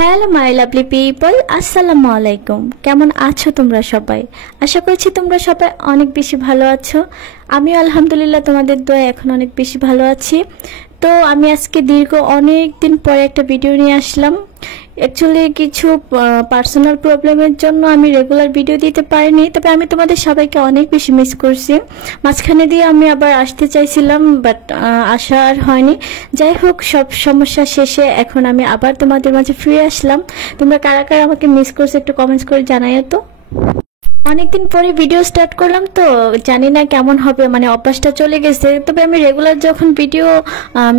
Hello my lovely people, আসসালামু আলাইকুম। কেমন আছো তোমরা সবাই? আশা করছি তোমরা সবাই অনেক বেশি ভালো আছো। আমিও আলহামদুলিল্লাহ তোমাদের দোয়ায় এখন অনেক বেশি ভালো আছি। তো আমি আজকে দীর্ঘ অনেক দিন পরে একটা ভিডিও নিয়ে আসলাম। অ্যাকচুয়ালি কিছু পার্সোনাল প্রবলেমের জন্য আমি রেগুলার ভিডিও দিতে পারিনি, তবে আমি তোমাদের সবাইকে অনেক বেশি মিস করছি। মাঝখানে দিয়ে আমি আবার আসতে চাইছিলাম, বাট আসা আর হয়নি। যাই হোক, সব সমস্যা শেষে এখন আমি আবার তোমাদের মাঝে ফিরে আসলাম। তোমরা কারা কারা আমাকে মিস করছো একটু কমেন্টস করে জানাইও তো। অনেকদিন পরে ভিডিও স্টার্ট করলাম, তো জানি না কেমন হবে, মানে অভ্যাসটা চলে গেছে। তবে আমি রেগুলার যখন ভিডিও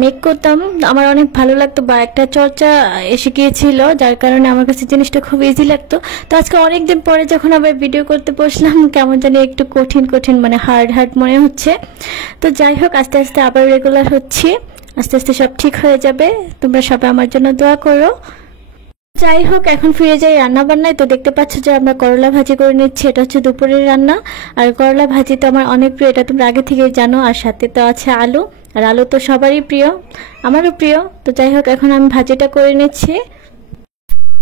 মেক করতাম আমার অনেক ভালো লাগতো, বা একটা চর্চা এসে গিয়েছিল, যার কারণে আমার কাছে জিনিসটা খুব ইজি লাগতো। তো আজকে অনেকদিন পরে যখন আবার ভিডিও করতে বসলাম, কেমন জানি একটু কঠিন কঠিন, মানে হার্ড মনে হচ্ছে। তো যাই হোক, আস্তে আস্তে আবার রেগুলার হচ্ছি, আস্তে আস্তে সব ঠিক হয়ে যাবে। তোমরা সবাই আমার জন্য দোয়া করো। যাই হোক, এখন ফিরে যাই রান্না বান্নায়। তো দেখতে পাচ্ছ যে আমরা করলা ভাজি করে নিচ্ছি, এটা হচ্ছে দুপুরের রান্না। আর করলা ভাজি তো আমার অনেক প্রিয়, এটা তোমরা আগে থেকে জানো। আর সাথে তো আছে আলু, আর আলু তো সবারই প্রিয়, আমারও প্রিয়। তো যাই হোক, এখন আমি ভাজিটা করে নিচ্ছি।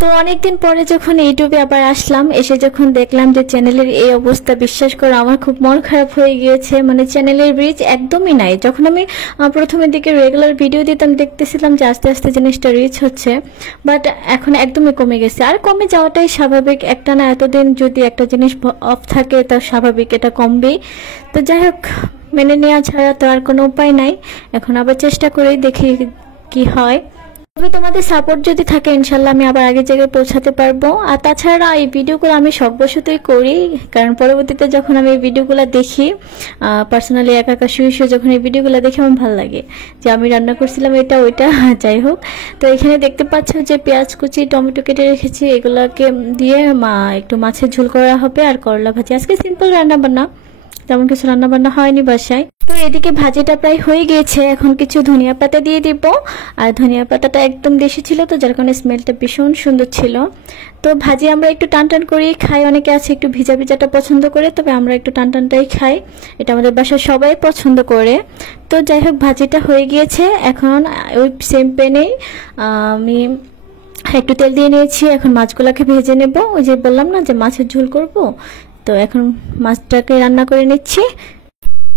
তো অনেকদিন পরে যখন ইউটিউবে আবার আসলাম, এসে যখন দেখলাম যে চ্যানেলের এই অবস্থা, বিশ্বাস করো আমার খুব মন খারাপ হয়ে গিয়েছে। মানে চ্যানেলের রিচ একদমই নাই। যখন আমি প্রথমের দিকে রেগুলার ভিডিও দিতাম, দেখতেছিলাম যে আস্তে আস্তে জিনিসটা রিচ হচ্ছে, বাট এখন একদমই কমে গেছে। আর কমে যাওয়াটাই স্বাভাবিক, একটা না এতদিন যদি একটা জিনিস অফ থাকে তা স্বাভাবিক, এটা কমবেই। তো যাই হোক, মেনে নেওয়া ছাড়া তো আর কোনো উপায় নাই। এখন আবার চেষ্টা করে দেখি কি হয়। তবে তোমাদের সাপোর্ট যদি থাকে, ইনশাল্লাহ আমি আবার আগের জায়গায় পৌঁছাতে পারবো। আর তাছাড়া এই ভিডিওগুলো আমি শখবশতই করি, কারণ পরবর্তীতে যখন আমি এই ভিডিওগুলো দেখি, পার্সোনালি একা একা শুয়ে শুয়ে যখন এই ভিডিওগুলো দেখি, আমার ভালো লাগে যে আমি রান্না করছিলাম এটা ওইটা। যাই হোক, তো এখানে দেখতে পাচ্ছ যে পেঁয়াজ কুচি, টমেটো কেটে রেখেছি, এগুলোকে দিয়ে একটু মাছের ঝোল করা হবে। আর করলা ভাজি, আজকে সিম্পল রান্না বান্না, তেমন কিছু রান্না বান্না হয়নি বাসায়। তো এদিকে ভাজিটা প্রায় হয়ে গিয়েছে, এখন কিছু ধনিয়া পাতা দিয়ে দিব। আর ধনিয়া পাতাটা একদম দেশি ছিল, তো যার কারণে স্মেলটা ভীষণ সুন্দর ছিল। তো ভাজি আমরা একটু টান টান করেই খাই, অনেকে আছে একটু ভিজা ভিজাটা পছন্দ করে, তবে আমরা একটু টান টানটাই খাই, এটা আমাদের বাসায় সবাই পছন্দ করে। তো যাই হোক, ভাজিটা হয়ে গিয়েছে। এখন ওই সেম প্যানেই আমি একটু তেল দিয়ে নিয়েছি, এখন মাছগুলোকে ভেজে নেব। ওই যে বললাম না যে মাছের ঝোল করব, তো এখন মাছটাকে রান্না করে নিচ্ছি।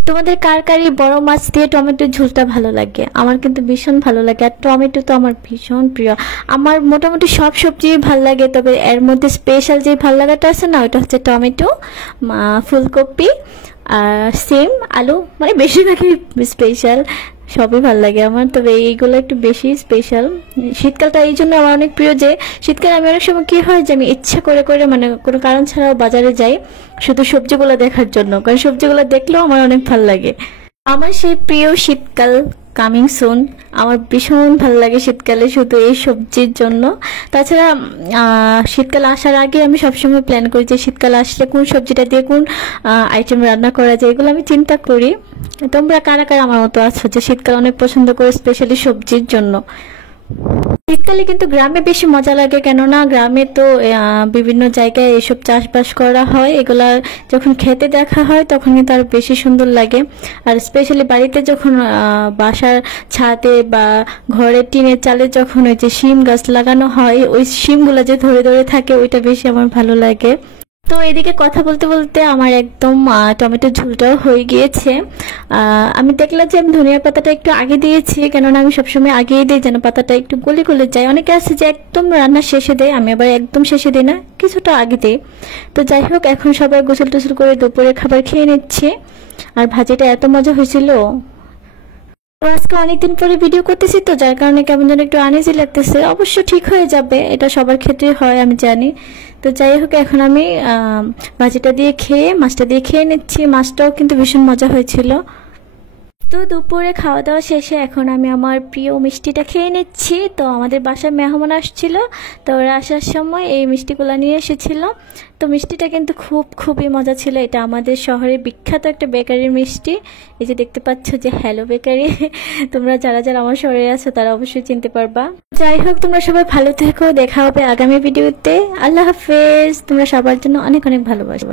তোমাদের কার কার বড় মাছ দিয়ে টমেটোর ঝোলটা ভালো লাগে? আমার কিন্তু ভীষণ ভালো লাগে, আর টমেটো তো আমার ভীষণ প্রিয়। আমার মোটামুটি সব সবজি ভালো লাগে, তবে এর মধ্যে স্পেশাল যে ভালো লাগাটা আছে না, ওটা হচ্ছে টমেটো, ফুলকপি আর সিম, আলু, মানে বেশিরভাগই স্পেশাল, সবই ভালো লাগে আমার। তবে এইগুলো একটু বেশি স্পেশাল। শীতকালটা এই জন্য আমার অনেক প্রিয় যে শীতকালে আমি অনেক সময় কি হয় যে আমি ইচ্ছা করে করে, মানে কোনো কারণ ছাড়াও বাজারে যাই শুধু সবজিগুলো দেখার জন্য, কারণ সবজিগুলো দেখলেও আমার অনেক ভালো লাগে। আমার সেই প্রিয় শীতকাল কামিং সুন, আমার ভীষণ ভালো লাগে শীতকালে শুধু এই সবজির জন্য। তাছাড়া শীতকাল আসার আগে আমি সবসময় প্ল্যান করি যে শীতকাল আসলে কোন সবজিটা দিয়ে কোন আইটেম রান্না করা যায়, এগুলো আমি চিন্তা করি। তোমরা কারা কারা আমার মতো আছো যে শীতকাল অনেক পছন্দ করে স্পেশালি সবজির জন্য? শীতকালে কিন্তু গ্রামে বেশি মজা লাগে, কেননা গ্রামে তো বিভিন্ন জায়গায় এসব চাষবাস করা হয়, এগুলা যখন খেতে দেখা হয় তখন কিন্তু আরো বেশি সুন্দর লাগে। আর স্পেশালি বাড়িতে যখন বাসার ছাদে বা ঘরের টিনের চালে যখন ওই যে শিম গাছ লাগানো হয়, ওই শিমগুলা যে ধরে ধরে থাকে, ওইটা বেশি আমার ভালো লাগে। তো এদিকে কথা বলতে বলতে আমার একদম টমেটোর ঝোলটাও হয়ে গিয়েছে। আমি দেখলাম যে আমি ধনিয়া পাতাটা একটু আগে দিয়েছি, কেননা আমি সবসময় আগেই দিই যেন পাতাটা একটু গলে গলে যায়। অনেকে আছে যে একদম রান্না শেষে দেয়, আমি আবার একদম শেষে দিই না, কিছুটা আগে দিই। তো যাই হোক, এখন সবাই গোসল টোসল করে দুপুরে খাবার খেয়ে নিচ্ছে। আর ভাজিটা এত মজা হয়েছিল। তো আজকে অনেকদিন পরে ভিডিও করতেছি, তো যার কারণে কেমন যেন একটু আনইজি লাগতেছে। অবশ্য ঠিক হয়ে যাবে, এটা সবার ক্ষেত্রে হয় আমি জানি। তো যাই হোক, এখন আমি ভাজিটা দিয়ে খেয়ে মাছটা দিয়ে খেয়ে নিচ্ছি। মাছটাও কিন্তু ভীষণ মজা হয়েছিল। তো দুপুরে খাওয়া দাওয়া শেষে এখন আমি আমার প্রিয় মিষ্টিটা খেয়ে নিচ্ছি। তো আমাদের বাসায় মেহমান আসছিল, তো ওরা আসার সময় এই মিষ্টিগুলো নিয়ে এসেছিল। তো মিষ্টিটা কিন্তু খুবই মজা ছিল। এটা আমাদের শহরে বিখ্যাত একটা বেকারির মিষ্টি, এই যে দেখতে পাচ্ছ যে হ্যালো বেকারি। তোমরা যারা যারা আমার শহরে আছো তারা অবশ্যই চিনতে পারবা। যাই হোক, তোমরা সবাই ভালো থেকো, দেখা হবে আগামী ভিডিওতে। আল্লাহ হাফেজ। তোমরা সবার জন্য অনেক অনেক ভালোবাসা।